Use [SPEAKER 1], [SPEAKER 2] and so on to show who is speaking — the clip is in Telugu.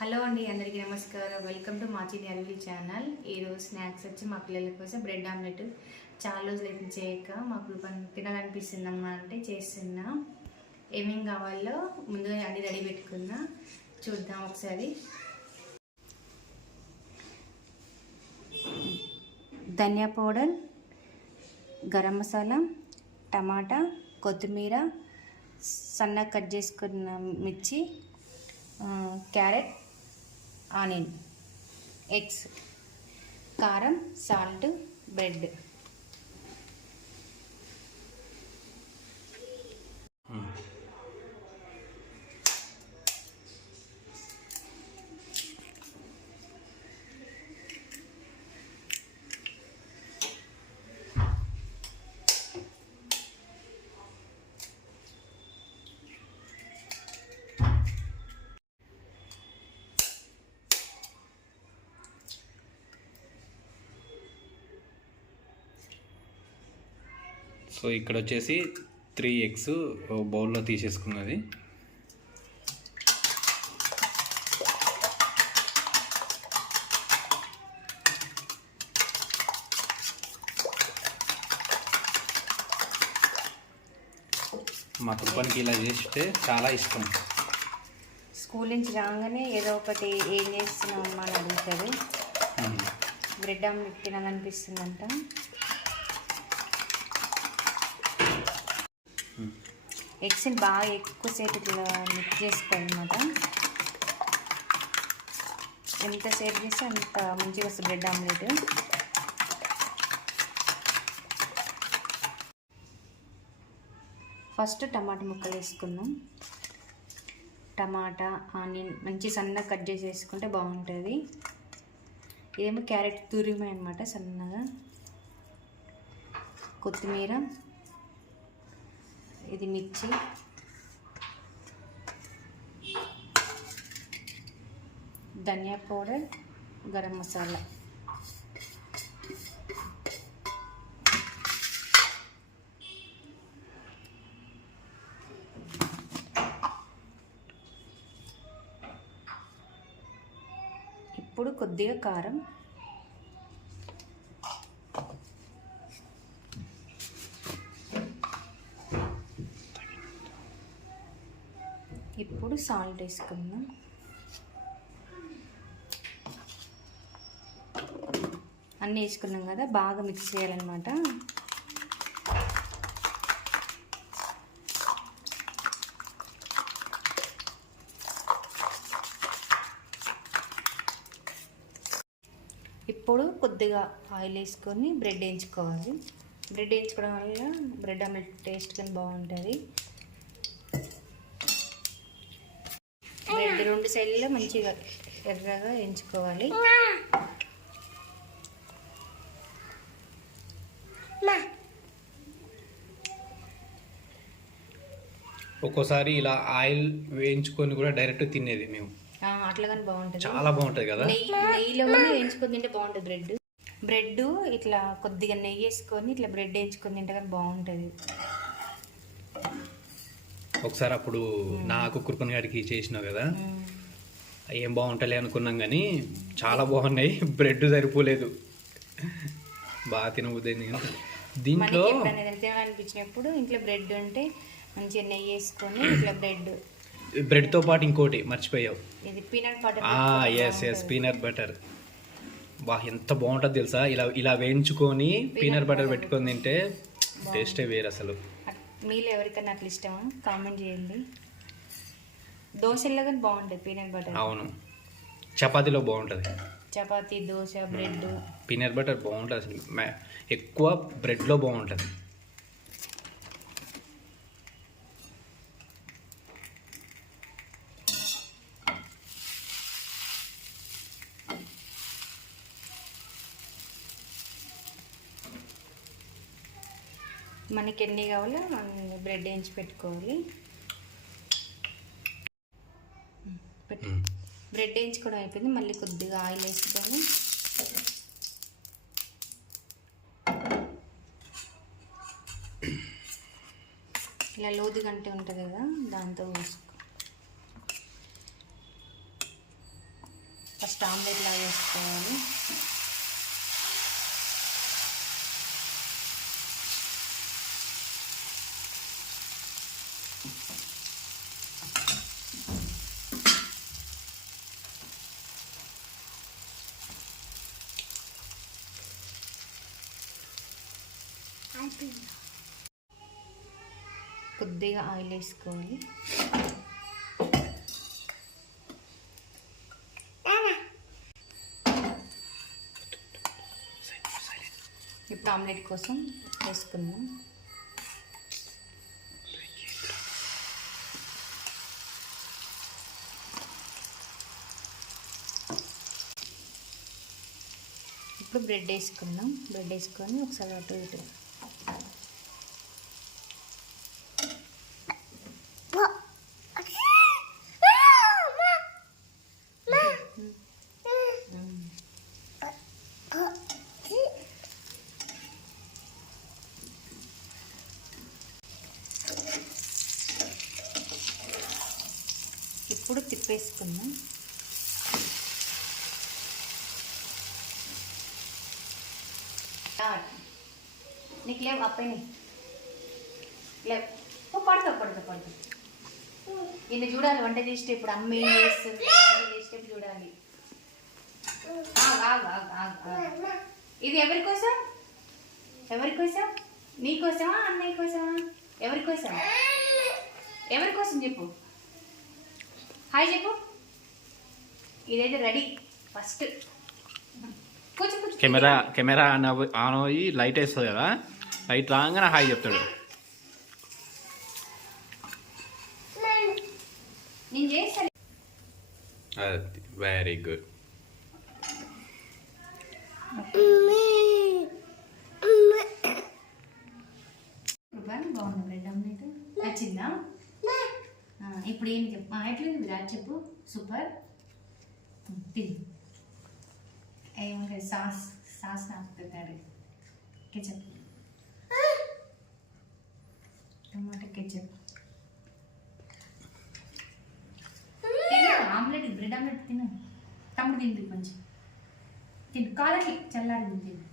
[SPEAKER 1] హలో అండి అందరికీ నమస్కారం. వెల్కమ్ టు మాచిని అల్వి ఛానల్. ఈరోజు స్నాక్స్ వచ్చి మా పిల్లల కోసం బ్రెడ్ ఆమ్లెట్. చాలా రోజులు అయితే చేయక మాకు తినాలనిపిస్తుందమ్మా అంటే చేస్తున్నా. ఏమేం కావాలో ముందుగా అన్ని రెడీ పెట్టుకున్నా. చూద్దాం ఒకసారి. ధనియా పౌడర్ గరం మసాలా టమాటా కొత్తిమీర సన్నగా కట్ చేసుకున్న మిర్చి క్యారెట్ ఆనియన్. ఎగ్స్. కారం సాల్ట్ బ్రెడ్.
[SPEAKER 2] సో ఇక్కడ వచ్చేసి త్రీ ఎగ్స్ బౌల్లో తీసేసుకున్నది. మా కుప్పనికి ఇలా చేస్తే చాలా ఇష్టం.
[SPEAKER 1] స్కూల్ నుంచి రాగానే ఏదో ఒకటి ఏం చేస్తున్నావు అమ్మా అని అడుగుతుంది. బ్రెడ్ ఆమ్లెట్ తినాలనిపిస్తుందంట. ఎగ్స్ని బాగా ఎక్కువసేపు ఇట్లా మిక్స్ చేసుకోవాలన్నమాట ఎంతసేపు చేస్తే అంత మంచిగా వస్తుంది బ్రెడ్ ఆమ్లెట్. ఫస్ట్ టమాటా ముక్కలు వేసుకుందాం. టమాటా ఆనియన్ మంచి సన్నగా కట్ చేసి వేసుకుంటే బాగుంటుంది. ఇదేమో క్యారెట్ తురిమే అనమాట సన్నగా. కొత్తిమీర ఇది మిర్చి. ధనియా పౌడర్ గరం మసాలా. ఇప్పుడు కొద్దిగా కారం ఇప్పుడు సాల్ట్ వేసుకుందాం. అన్నీ వేసుకున్నాం కదా బాగా మిక్స్ చేయాలన్నమాట. ఇప్పుడు కొద్దిగా ఆయిల్ వేసుకొని బ్రెడ్ వేయించుకోవాలి. బ్రెడ్ వేయించుకోవడం వల్ల బ్రెడ్ ఆమ్లెట్ టేస్ట్ కానీ బాగుంటుంది బ్రెడ్ రెండు సైడ్లలో మంచిగా ఎర్రగా వేయించుకోవాలి
[SPEAKER 2] ఒక్కోసారి ఇలా ఆయిల్ వేయించుకొని కూడా డైరెక్ట్ తినేది మేము.
[SPEAKER 1] ఆ, అట్లా కానీ బాగుంటుంది.
[SPEAKER 2] చాలా బాగుంటుంది కదా?
[SPEAKER 1] నెయ్యి నెయ్యిలో కూడా వేయించుకొని తింటే బాగుంటుంది బ్రెడ్. బ్రెడ్ ఇట్లా కొద్దిగా నెయ్యి వేసుకొని ఇట్లా బ్రెడ్ వేయించుకొని తింటే కానీ బాగుంటుంది.
[SPEAKER 2] ఒకసారి అప్పుడు నాకు కుర్పన్ గారికి చేసినావు కదా. ఏం బాగుంటలే అనుకున్నాం కానీ చాలా బాగున్నాయి. బ్రెడ్ సరిపోలేదు. బాగా తినబుద్ది దీంట్లో
[SPEAKER 1] ఎప్పుడైనా ఏదైనా తినాలనిపించినప్పుడు ఇంట్లో బ్రెడ్ ఉంటే మంచిగా నెయ్యి వేసుకొని ఇట్లా బ్రెడ్.
[SPEAKER 2] బ్రెడ్తో పాటు ఇంకోటి మర్చిపోయావు.
[SPEAKER 1] ఇది peanut butter
[SPEAKER 2] yes yes peanut butter. బా ఎంత బాగుంటుంది తెలుసా? ఇలా ఇలా వేయించుకొని పీనట్ బటర్ పెట్టుకొని తింటే టేస్టే వేరు అసలు.
[SPEAKER 1] మీలో ఎవరికైనా అట్లా ఇష్టమా? కామెంట్ చేయండి. దోశల్లో కానీ బాగుంటుంది పీనట్ బటర్.
[SPEAKER 2] అవును. చపాతీలో బాగుంటుంది.
[SPEAKER 1] Chapati dosa bread.
[SPEAKER 2] Peanut butter బాగుంటుంది అసలు. ఎక్కువ బ్రెడ్లో బాగుంటుంది.
[SPEAKER 1] మనకి ఎన్ని కావాలో అన్ని బ్రెడ్ వేయించి పెట్టుకోవాలి. పెట్టు. బ్రెడ్ వేయించుకోవడం అయిపోయింది. మళ్ళీ కొద్దిగా ఆయిల్ వేసుకొని ఇలా లోతు గంట ఉంటుంది కదా దాంతో పోసుకో ఫస్ట్ ఆమ్లెట్ లాగా వేసుకోవాలి. కొద్దిగా ఆయిల్ వేసుకోవాలి ఇప్పుడు ఆమ్లెట్ కోసం వేసుకుందాం. ఇప్పుడు బ్రెడ్ వేసుకుందాం. బ్రెడ్ వేసుకొని ఒకసారి అటు ఇటు ఇప్పుడు తిప్పేసుకుందాం. నీకు లేవు అప్పని లేవు. ఓ పడతావు పడతావు పడతావు నిన్న చూడాలి వంట చేస్తే ఇప్పుడు అమ్మ ఏం చేస్తుంది? చేస్తే చూడాలి. ఇది ఎవరి కోసం? ఎవరి కోసం? నీ కోసమా అన్నయ్య కోసమా? ఎవరి కోసం? ఎవరి కోసం చెప్పు? హాయ్ చెప్పు. ఇదైతే ready. First.
[SPEAKER 2] Camera camera on అవ్వ- ఆన్ అయ్యి లైట్ వేస్తుంది కదా? లైట్ రాగానే హాయ్ చెప్తాడు. వెరీ గుడ్
[SPEAKER 1] బాగుంది. నచ్చిందా? ఇప్పుడు ఏం చెప్పు? ఆ, ఎట్లుంది విరాట్ చెప్పు. సూపర్. ఏముంటుంది ఏమంటే sauce sauce నాకుతాడు ketchup tomato ketchup omelette bread omelette తిను. తమ్ముడు తింది కొంచెం. తిను. కాలకి చల్లారింది తిను.